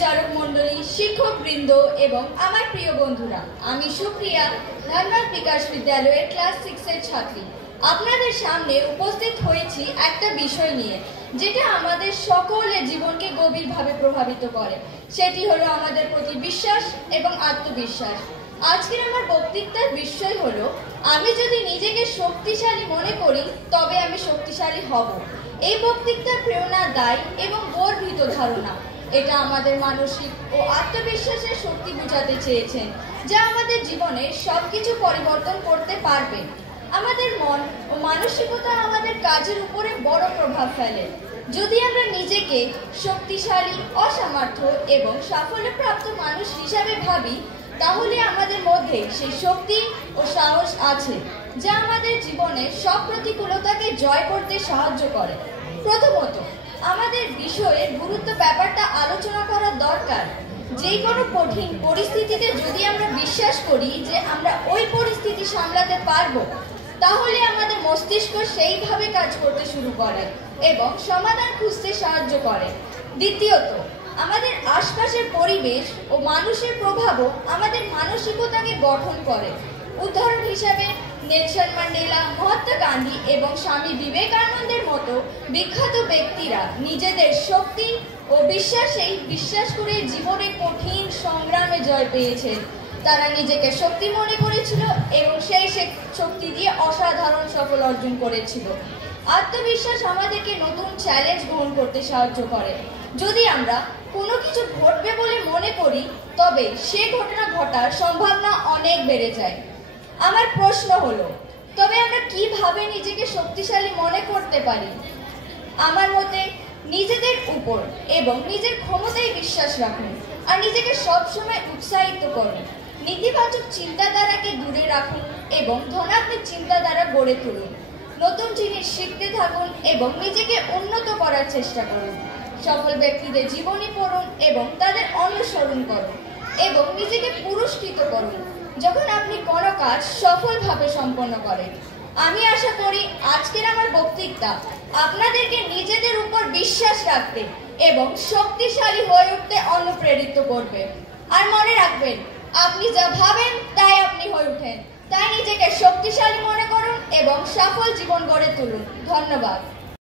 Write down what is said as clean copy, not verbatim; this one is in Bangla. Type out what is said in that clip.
বিচারক মণ্ডলী, শিক্ষকবৃন্দ এবং আমার প্রিয় বন্ধুরা, আমি সুপ্রিয়া, ধানবাদ বিকাশ বিদ্যালয়ের ক্লাস 6 এর ছাত্রী। আপনাদের সামনে উপস্থিত হয়েছি একটা বিষয় নিয়ে, যেটা আমাদের সকলের জীবনকে গভীরভাবে প্রভাবিত করে। সেটি হলো আমাদের প্রতি বিশ্বাস এবং আত্মবিশ্বাস। আজকের আমার বক্তৃতার বিষয় হলো, আমি যদি নিজেকে শক্তিশালী মনে করি তবে আমি শক্তিশালী হব। এই বক্তৃতার প্রেরণা দায়ী এবং গর্বিত ধারণা। এটা আমাদের মানসিক ও আত্মবিশ্বাসের শক্তি বোঝাতে চেয়েছেন, যা আমাদের জীবনে সবকিছু পরিবর্তন করতে পারবে। আমাদের মন ও মানসিকতা আমাদের কাজের উপরে বড় প্রভাব ফেলে। যদি আমরা নিজেকে শক্তিশালী, অসামর্থ্য এবং সাফল্যপ্রাপ্ত মানুষ হিসাবে ভাবি, তাহলে আমাদের মধ্যে সেই শক্তি ও সাহস আছে, যা আমাদের জীবনের সব প্রতিকূলতাকে জয় করতে সাহায্য করে। প্রথমত, আমাদের বিষয়ের গুরুত্ব ব্যাপারটা আলোচনা করা দরকার। যে কোনো কঠিন পরিস্থিতিতে যদি আমরা বিশ্বাস করি যে আমরা ওই পরিস্থিতি সামলাতে পারবো, তাহলে আমাদের মস্তিষ্ক সেইভাবে কাজ করতে শুরু করে এবং সমাধান খুঁজতে সাহায্য করে। দ্বিতীয়ত, আমাদের আশপাশের পরিবেশ ও মানুষের প্রভাবও আমাদের মানসিকতাকে গঠন করে। উদাহরণ হিসাবে নেলসন ম্যান্ডেলা, মহাত্মা গান্ধী এবং স্বামী বিবেকানন্দের মতো বিখ্যাত ব্যক্তিরা নিজেদের শক্তি ও বিশ্বাস করে জীবনের কঠিন সংগ্রামে জয় পেয়েছেন। তারা নিজেকে শক্তি মনে করেছিল এবং সেই শক্তি দিয়ে অসাধারণ সফল অর্জন করেছিল। আত্মবিশ্বাস আমাদেরকে নতুন চ্যালেঞ্জ গ্রহণ করতে সাহায্য করে। যদি আমরা কোনো কিছু ঘটবে বলে মনে করি, তবে সে ঘটনা ঘটার সম্ভাবনা অনেক বেড়ে যায়। আমার প্রশ্ন হলো, তবে আমরা কিভাবে নিজেকে শক্তিশালী মনে করতে পারি? আমার মতে, নিজেদের উপর এবং নিজের ক্ষমতায় বিশ্বাস রাখুন আর নিজেকে সবসময় উৎসাহিত করুন। নেতিবাচক চিন্তাধারাকে দূরে রাখুন এবং ধনাত্মক চিন্তাধারা গড়ে তুলুন। নতুন জিনিস শিখতে থাকুন এবং নিজেকে উন্নত করার চেষ্টা করুন। সফল ব্যক্তিদের জীবনী পড়ুন এবং তাদের অনুসরণ করুন এবং নিজেকে পুরস্কৃত করুন যখন আপনি কোনো কাজ সফলভাবে সম্পন্ন করেন। আমি আশা করি আজকের আমার বক্তৃতা আপনাদেরকে নিজেদের উপর বিশ্বাস রাখতে এবং শক্তিশালী হয়ে উঠতে অনুপ্রেরিত করবে। আর মনে রাখবেন, আপনি যা ভাবেন তাই আপনি হয়ে ওঠেন। তাই নিজেকে শক্তিশালী মনে করুন এবং সফল জীবন গড়ে তুলুন। ধন্যবাদ।